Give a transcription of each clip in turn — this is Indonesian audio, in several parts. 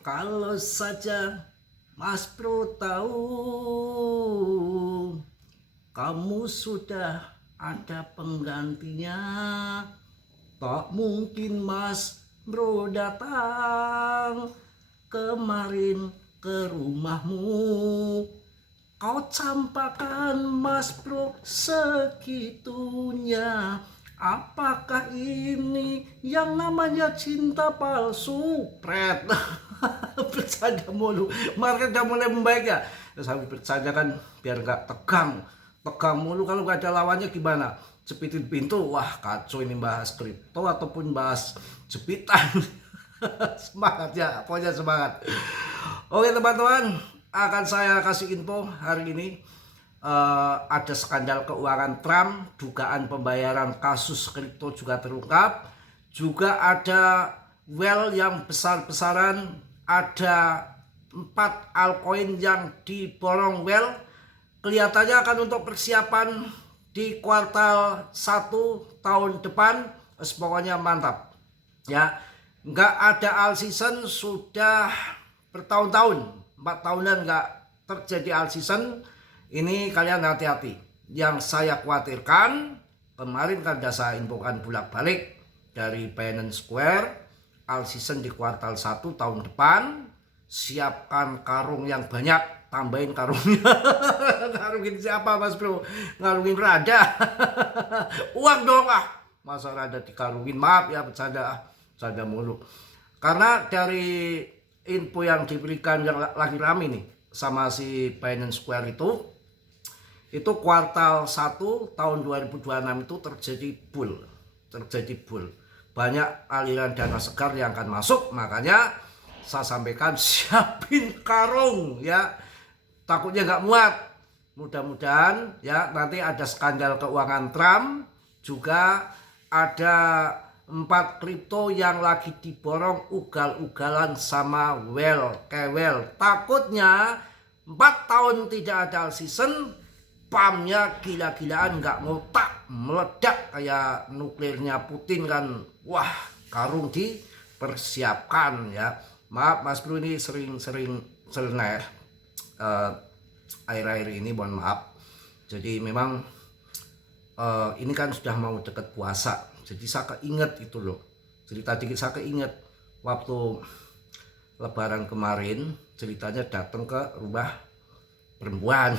Kalau saja Mas Bro tahu kamu sudah ada penggantinya, tak mungkin Mas Bro datang kemarin ke rumahmu. Kau campakan Mas Bro segitunya. Apakah ini yang namanya cinta palsu? Pret. Bercanda mulu. Mereka udah mulai membaik ya. Sambil bercanda kan biar nggak tegang. Tegang mulu kalau nggak ada lawannya gimana? Jepitin pintu. Wah kacau ini bahas kripto ataupun bahas jepitan. Semangat ya, pokoknya semangat. Oke teman-teman, akan saya kasih info hari ini. Ada skandal keuangan Trump, dugaan pembayaran kasus kripto juga terungkap, juga ada well yang besar-besaran, ada 4 altcoin yang diborong well. Kelihatannya akan untuk persiapan di kuartal 1 tahun depan. Pokoknya mantap ya, nggak ada all season sudah bertahun-tahun, 4 tahunan nggak terjadi all season. Ini kalian hati-hati. Yang saya khawatirkan, kemarin kan sudah saya infokan bolak-balik dari Binance Square, all season di kuartal 1 tahun depan. Siapkan karung yang banyak, tambahin karungnya. Karungin siapa Mas Bro? Ngarungin Rada. Uang dong ah. Masa Rada dikarungin? Maaf ya, bercanda mulu. Karena dari info yang diberikan yang lagi rame nih sama si Binance Square itu kuartal 1 tahun 2026 itu terjadi bull. Banyak aliran dana segar yang akan masuk, makanya saya sampaikan siapin karung ya. Takutnya nggak muat. Mudah-mudahan ya nanti ada skandal keuangan Trump, juga ada 4 kripto yang lagi diborong ugal-ugalan sama kewel. Takutnya 4 tahun tidak ada season, pumpnya gila-gilaan, nggak ngotak, meledak kayak nuklirnya Putin kan. Wah, karung dipersiapkan ya. Maaf Mas Bro, ini sering seleneh akhir-akhir ini, mohon maaf. Jadi memang ini kan sudah mau deket puasa, jadi saya keinget itu loh. Cerita dikit, saya keinget waktu Lebaran kemarin, ceritanya datang ke rumah perempuan.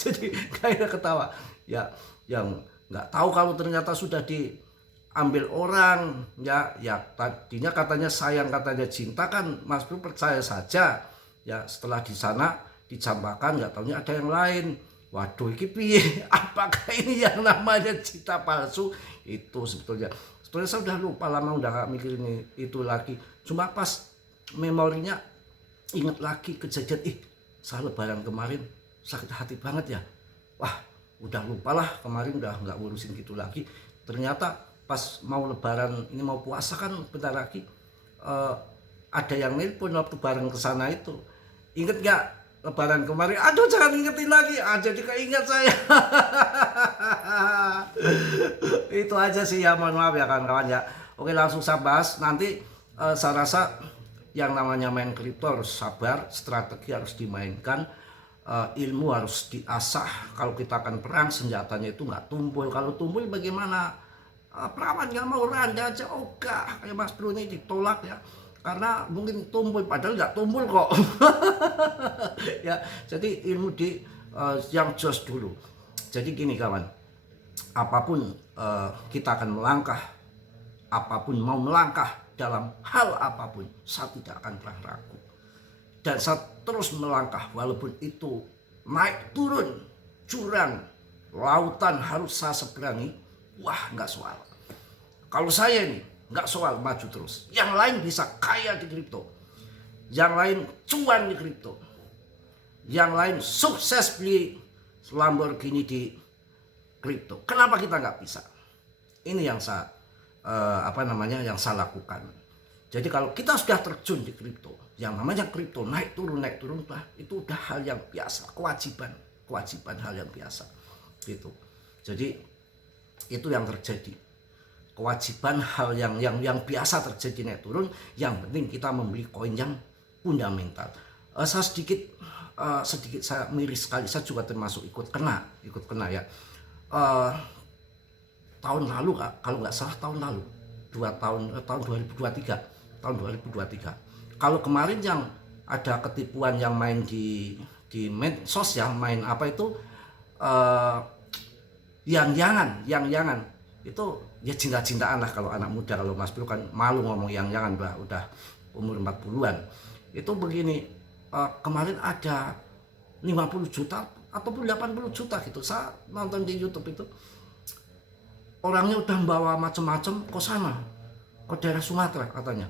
Jadi kayak ketawa ya, yang nggak tahu kalau ternyata sudah diambil orang ya. Tadinya katanya sayang, katanya cinta kan, Mas Bro percaya saja ya. Setelah di sana dicampakan, nggak tahunya ada yang lain. Waduh, ini piye? Apakah ini yang namanya cinta palsu? Itu sebetulnya saya udah lupa lama, udah nggak mikirin itu lagi. Cuma pas memorinya ingat lagi kejadian, saya Lebaran kemarin sakit hati banget ya. Wah, udah lupalah, kemarin udah nggak ngurusin gitu lagi. Ternyata pas mau Lebaran ini, mau puasa kan bentar lagi, ada yang nelpon waktu bareng ke sana itu. Ingat nggak Lebaran kemarin? Aduh, jangan ingetin lagi. Jadi keinget saya. Itu aja sih ya, mohon maaf ya kawan-kawan ya. Oke, langsung saya bahas. Nanti saya rasa yang namanya main kripto harus sabar, strategi harus dimainkan, ilmu harus diasah. Kalau kita akan perang, senjatanya itu nggak tumpul. Kalau tumpul bagaimana? Perawan nggak mau, Randa aja ogah. Kayak Mas Bro ini ditolak ya, karena mungkin tumpul, padahal nggak tumpul kok. Ya, jadi ilmu yang jos dulu. Jadi gini kawan, apapun kita akan melangkah, apapun mau melangkah dalam hal apapun, saya tidak akan pernah ragu. Dan saya terus melangkah walaupun itu naik turun, jurang, lautan harus saya seberangi. Wah, nggak soal. Kalau saya ini nggak soal, maju terus. Yang lain bisa kaya di kripto, yang lain cuan di kripto, yang lain sukses beli Lamborghini di kripto. Kenapa kita nggak bisa? Ini yang saya yang saya lakukan. Jadi kalau kita sudah terjun di kripto, yang namanya kripto naik turun itu udah hal yang biasa, kewajiban hal yang biasa gitu. Jadi itu yang terjadi. kewajiban, hal yang biasa terjadi naik turun. Yang penting kita membeli koin yang fundamental. Saya sedikit saya miris sekali, saya juga termasuk ikut kena ya. Tahun lalu kalau nggak salah tahun lalu, tahun 2023. Kalau kemarin yang ada ketipuan yang main di medsos ya, main apa itu yang jangan itu ya cinta-cintaan lah. Kalau anak muda, kalau Mas Bro kan malu ngomong yang jangan, udah umur 40-an. Itu begini, kemarin ada 50 juta ataupun 80 juta gitu. Saya nonton di YouTube itu, orangnya udah bawa macam-macam ke sana, ke daerah Sumatera katanya.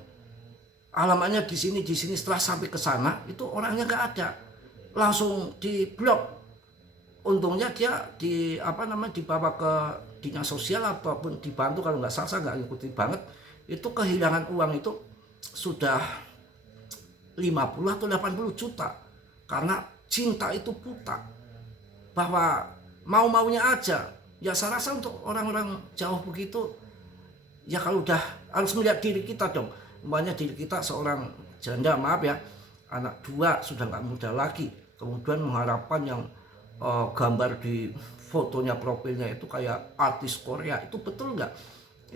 Alamatnya di sini. Setelah sampai ke sana itu orangnya nggak ada, langsung diblok. Untungnya dia dibawa ke dinas sosial ataupun dibantu, kalau nggak salah, saya nggak ngikuti banget. Itu kehilangan uang itu sudah 50 atau 80 juta karena cinta itu buta, bahwa mau-maunya aja. Ya saya rasa untuk orang-orang jauh begitu, ya kalau udah harus melihat diri kita dong. Umpamanya diri kita seorang janda, maaf ya, anak 2 sudah nggak muda lagi, kemudian mengharapkan yang gambar di fotonya profilnya itu kayak artis Korea, itu betul nggak?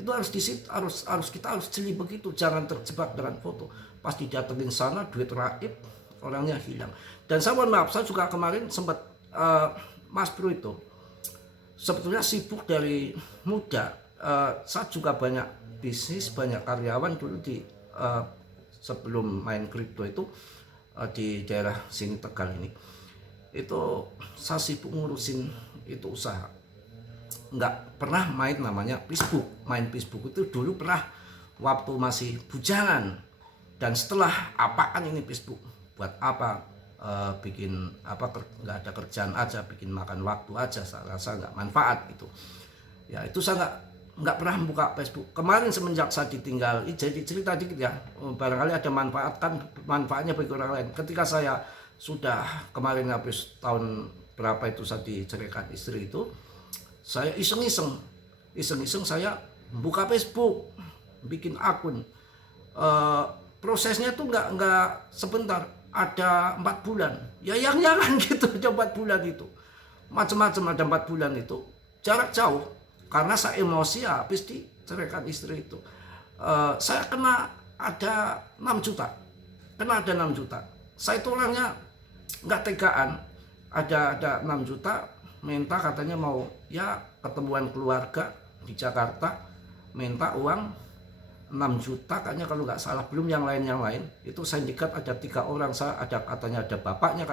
Itu kita harus jeli begitu, jangan terjebak dengan foto. Pas didatengin sana, duit raib, orangnya hilang. Dan saya mohon maaf, saya juga kemarin sempat Mas Bro itu sebetulnya sibuk dari muda. Saya juga banyak bisnis, banyak karyawan dulu di sebelum main kripto itu di daerah sini Tegal ini. Itu saya sibuk ngurusin itu usaha. Nggak pernah main namanya Facebook. Main Facebook itu dulu pernah waktu masih bujangan. Dan setelah, apaan ini Facebook? Buat apa? Bikin apa, nggak ada kerjaan aja, bikin makan waktu aja, saya rasa nggak manfaat gitu ya. Itu saya nggak pernah buka Facebook. Kemarin semenjak saya ditinggal, jadi cerita dikit ya, barangkali ada manfaatnya bagi orang lain. Ketika saya sudah kemarin habis tahun berapa itu saya diceraikan istri itu, saya iseng-iseng saya buka Facebook, bikin akun. Prosesnya tuh nggak sebentar, ada 4 bulan. Ya yang gitu, ada 4 bulan itu. Macam-macam, ada 4 bulan itu. Jarak jauh, karena saya emosi habis diceraikan istri itu. Saya kena ada 6 juta. Saya itu orangnya nggak tegaan. Ada 6 juta, minta katanya mau ya ketemuan keluarga di Jakarta, minta uang 6 juta kayaknya kalau nggak salah, belum yang lain. Itu sindikat ada 3 orang, saya ada katanya ada bapaknya,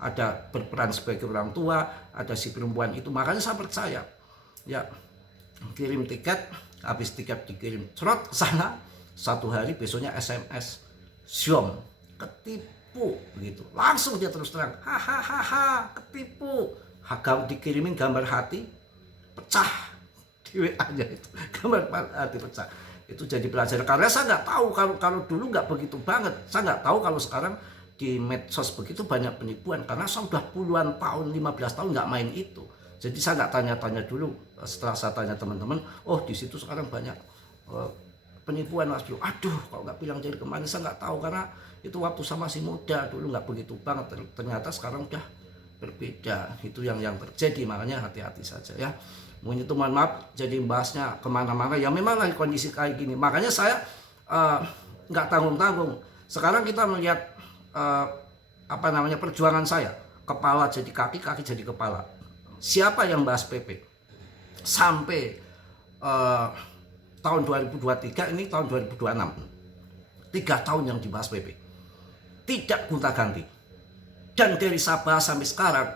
ada berperan sebagai orang tua, ada si perempuan itu. Makanya saya percaya. Ya, kirim tiket, habis tiket dikirim cerot ke sana, 1 hari besoknya SMS, syom, ketipu begitu. Langsung dia terus terang, hahaha, ketipu. Dikirimin gambar hati, pecah di WA-nya itu, gambar hati pecah. Itu jadi pelajaran, karena saya nggak tahu, kalau dulu nggak begitu banget. Saya nggak tahu kalau sekarang di medsos begitu banyak penipuan, karena saya sudah puluhan tahun, 15 tahun nggak main itu. Jadi saya nggak tanya-tanya dulu. Setelah saya tanya teman-teman, oh di situ sekarang banyak penipuan Mas Bro. Aduh, kalau nggak bilang dari kemarin saya nggak tahu, karena itu waktu saya masih muda dulu nggak begitu banget. Ternyata sekarang udah berbeda. Itu yang terjadi, makanya hati-hati saja ya. Mungkin itu, mohon maaf jadi bahasnya kemana-mana. Ya memang lagi kondisi kayak gini, makanya saya nggak tanggung-tanggung. Sekarang kita melihat perjuangan saya, kepala jadi kaki, kaki jadi kepala. Siapa yang bahas PP sampai tahun 2023, ini tahun 2026, 3 tahun yang dibahas PP, tidak gonta-ganti. Dan dari Sabah sampai sekarang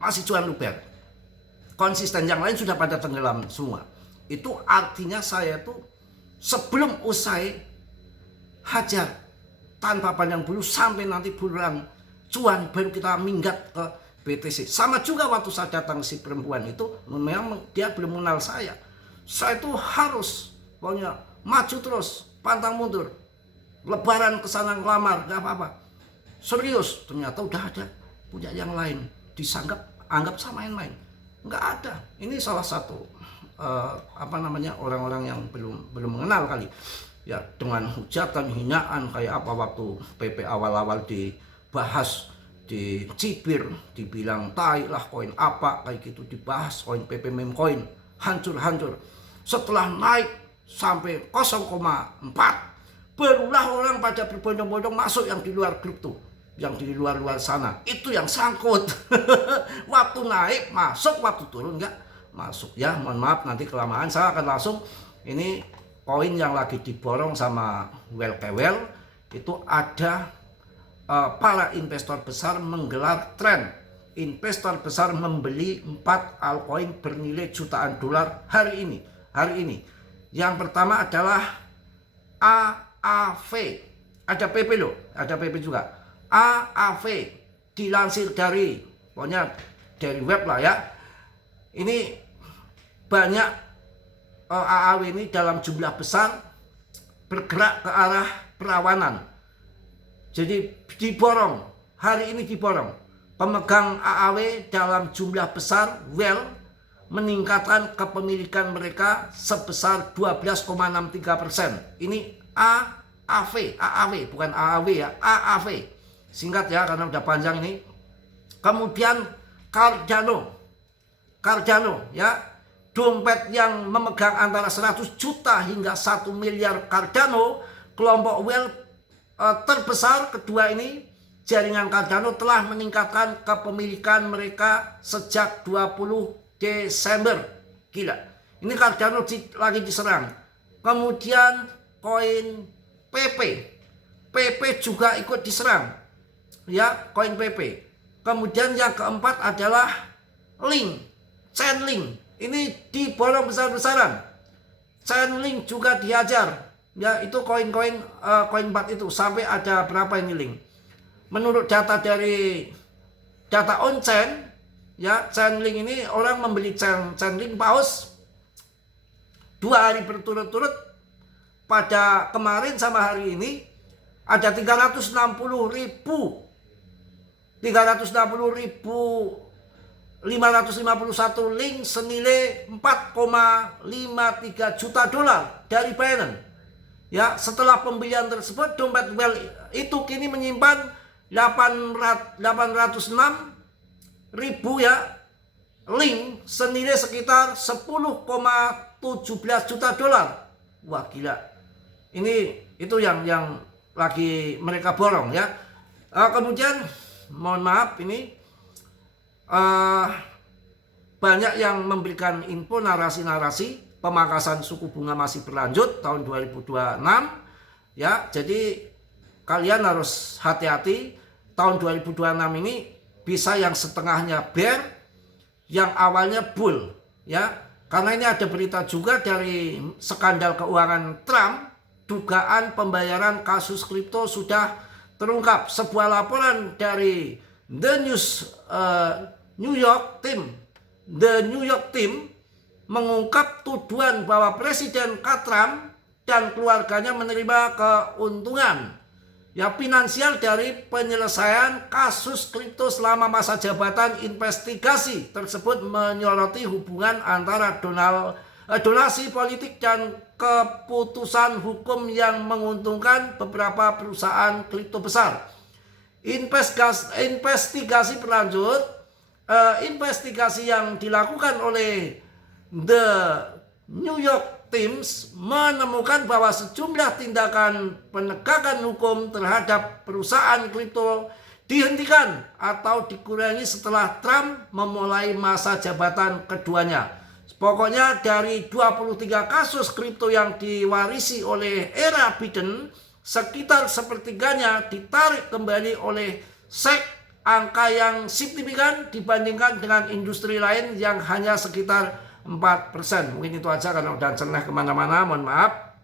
masih cuan luber, konsisten. Yang lain sudah pada tenggelam semua. Itu artinya saya tuh sebelum usai hajar tanpa pandang bulu, sampai nanti bulan cuan baru kita minggat ke BTC. Sama juga waktu saya datang si perempuan itu, memang dia belum mengenal saya. Saya itu harus pokoknya maju terus, pantang mundur. Lebaran kesana ngelamar, gak apa-apa. Serius, ternyata udah ada punya yang lain, anggap sama main-main. Nggak ada. Ini salah satu orang-orang yang belum mengenal kali ya, dengan hujatan hinaan kayak apa waktu PP awal-awal dibahas di Cibir, dibilang tai lah koin apa kayak gitu, dibahas koin PP meme coin hancur-hancur. Setelah naik sampai 0,4 barulah orang pada berbondong-bondong masuk yang di luar grup tuh, yang di luar sana itu yang sangkut. Waktu naik masuk, waktu turun enggak masuk ya. Mohon maaf nanti kelamaan, saya akan langsung ini koin yang lagi diborong sama Well itu ada para investor besar menggelar tren. Investor besar membeli 4 altcoin bernilai jutaan dolar hari ini. Yang pertama adalah AAV. Ada PP loh, ada PP juga. AAV dilansir dari pokoknya dari web lah ya. Ini banyak AAV ini dalam jumlah besar bergerak ke arah perlawanan. Jadi diborong, hari ini diborong. Pemegang AAV dalam jumlah besar meningkatkan kepemilikan mereka sebesar 12,63%. Ini AAV bukan AAV ya, AAV. Singkat ya karena udah panjang ini. Kemudian Cardano ya, dompet yang memegang antara 100 juta hingga 1 miliar Cardano, kelompok terbesar kedua ini. Jaringan Cardano telah meningkatkan kepemilikan mereka sejak 20 Desember. Gila. Ini Cardano lagi diserang. Kemudian koin PP. PP juga ikut diserang. Ya, koin PP. Kemudian yang keempat adalah Chainlink. Ini diborong besar-besaran. Chainlink juga dihajar. Ya, itu koin-koin koin 4 itu sampai ada berapa ini link? Menurut data dari data on-chain, ya, Chainlink ini orang membeli Chainlink paus 2 hari berturut-turut. Pada kemarin sama hari ini ada 360.551 link senilai 4,53 juta dolar dari Binance. Ya, setelah pembelian tersebut dompet itu kini menyimpan 806.000 ya link senilai sekitar 10,17 juta dolar. Wah gila. Ini itu yang lagi mereka borong ya. Kemudian mohon maaf ini banyak yang memberikan info narasi-narasi pemangkasan suku bunga masih berlanjut tahun 2026 ya. Jadi kalian harus hati-hati. Tahun 2026 ini bisa yang setengahnya bear, yang awalnya bull ya. Karena ini ada berita juga dari skandal keuangan Trump, dugaan pembayaran kasus kripto sudah terungkap. Sebuah laporan dari The New York Times mengungkap tuduhan bahwa Presiden Trump dan keluarganya menerima keuntungan ya finansial dari penyelesaian kasus kripto selama masa jabatan. Investigasi tersebut menyoroti hubungan antara donasi politik dan keputusan hukum yang menguntungkan beberapa perusahaan kripto besar. Investigasi berlanjut. Investigasi yang dilakukan oleh The New York Times menemukan bahwa sejumlah tindakan penegakan hukum terhadap perusahaan kripto dihentikan atau dikurangi setelah Trump memulai masa jabatan keduanya. Pokoknya dari 23 kasus kripto yang diwarisi oleh era Biden, sekitar sepertiganya ditarik kembali oleh SEC, angka yang signifikan dibandingkan dengan industri lain yang hanya sekitar 4%. Mungkin itu aja karena udah cenah kemana-mana, mohon maaf.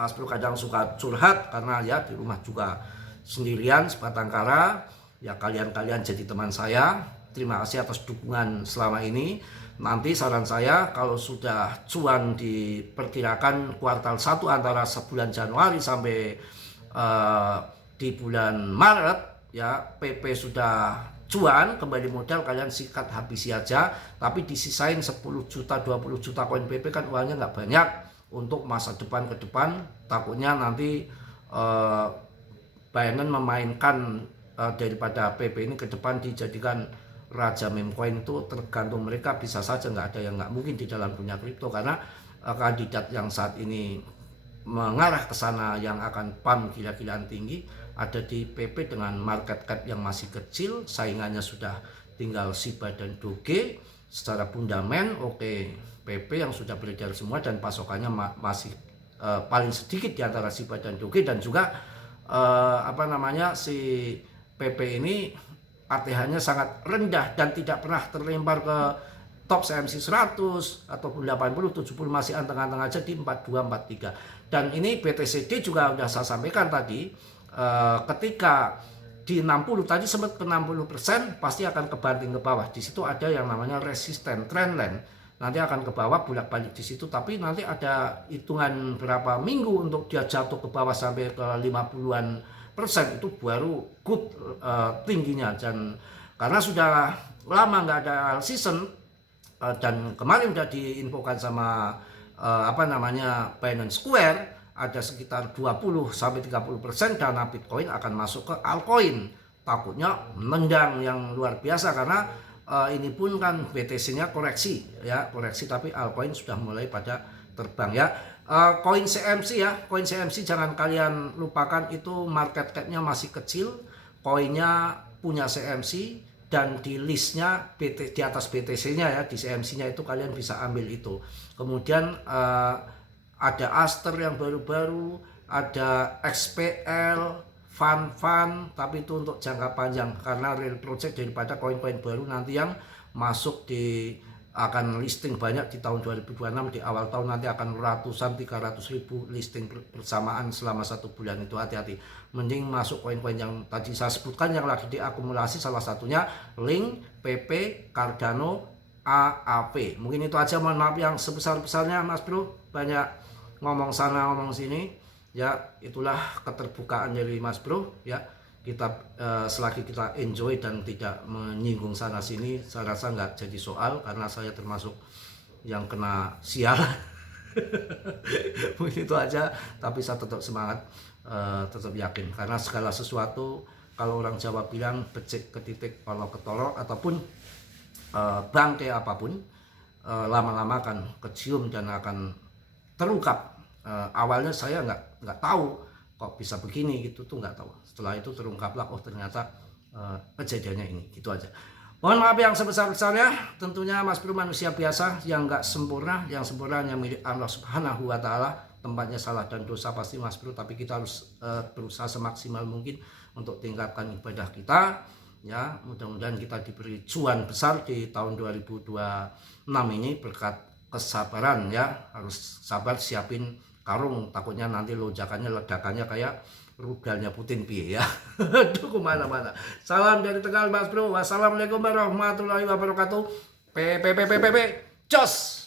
Mas Bro kadang suka curhat karena ya di rumah juga sendirian sebatang kara. Ya kalian jadi teman saya. Terima kasih atas dukungan selama ini. Nanti saran saya kalau sudah cuan diperkirakan kuartal 1 antara sebulan Januari sampai di bulan Maret ya, PP sudah cuan, kembali modal, kalian sikat habisi aja. Tapi disisain 10 juta 20 juta koin PP kan uangnya nggak banyak untuk masa depan ke depan. Takutnya nanti Binance memainkan daripada PP ini ke depan dijadikan raja meme coin. Itu tergantung mereka, bisa saja, nggak ada yang nggak mungkin di dalam dunia kripto, karena kandidat yang saat ini mengarah ke sana yang akan pump gila-gilaan tinggi ada di PP dengan market cap yang masih kecil, saingannya sudah tinggal Shiba dan Doge. Secara fundament oke, PP yang sudah beredar semua dan pasokannya masih paling sedikit di antara Shiba dan Doge, dan juga si PP ini ATH-nya sangat rendah dan tidak pernah terlempar ke top CMC 100 ataupun 80, 70, masih tengah-tengah aja di 42, 43. Dan ini BTCD juga udah saya sampaikan tadi, ketika di 60 tadi sempat ke 60% pasti akan kebanting ke bawah. Di situ ada yang namanya resisten trendline, nanti akan ke bawah bolak-balik di situ, tapi nanti ada hitungan berapa minggu untuk dia jatuh ke bawah sampai ke 50-an persen, itu baru good tingginya. Dan karena sudah lama nggak ada season, dan kemarin udah diinfokan sama Binance Square, ada sekitar 20-30% dana Bitcoin akan masuk ke altcoin. Takutnya nendang yang luar biasa, karena ini pun kan BTC-nya koreksi, tapi altcoin sudah mulai pada terbang ya. Koin CMC koin CMC jangan kalian lupakan, itu market cap-nya masih kecil, koinnya punya CMC, dan di listnya di atas BTC-nya ya, di CMC-nya itu kalian bisa ambil itu. Kemudian ada Aster yang baru-baru, ada XPL, Fan, tapi itu untuk jangka panjang, karena real project daripada koin-koin baru nanti yang masuk akan listing banyak di tahun 2026. Di awal tahun nanti akan ratusan, 300.000 listing bersamaan selama 1 bulan. Itu hati-hati, mending masuk koin-koin yang tadi saya sebutkan yang lagi diakumulasi, salah satunya Link, PP, Cardano, AAP. Mungkin itu aja, mohon maaf yang sebesar-besarnya Mas Bro, banyak ngomong sana ngomong sini ya. Itulah keterbukaan dari Mas Bro ya. Kita selagi kita enjoy dan tidak menyinggung sana sini, saya rasa nggak jadi soal, karena saya termasuk yang kena sial. Mungkin itu aja, tapi saya tetap semangat, tetap yakin, karena segala sesuatu kalau orang Jawa bilang becek ke titik kalau ketolong ataupun bangke apapun, lama-lama akan kecium dan akan terungkap. Awalnya saya nggak tahu kok bisa begini gitu tuh, nggak tahu. Setelah itu terungkaplah, oh ternyata kejadiannya ini. Gitu aja. Mohon maaf yang sebesar-besarnya. Tentunya Mas Bro manusia biasa yang nggak sempurna, yang sempurna hanya milik Allah Subhanahu wa Ta'ala. Tempatnya salah dan dosa pasti Mas Bro, tapi kita harus berusaha semaksimal mungkin untuk tingkatkan ibadah kita ya. Mudah-mudahan kita diberi cuan besar di tahun 2026 ini berkat kesabaran ya. Harus sabar, siapin karung, takutnya nanti lonjakannya, ledakannya kayak rudalnya Putin piye ya. Aduh, kemana-mana. Salam dari Tegal Mas Bro. Wassalamualaikum warahmatullahi wabarakatuh. Jos.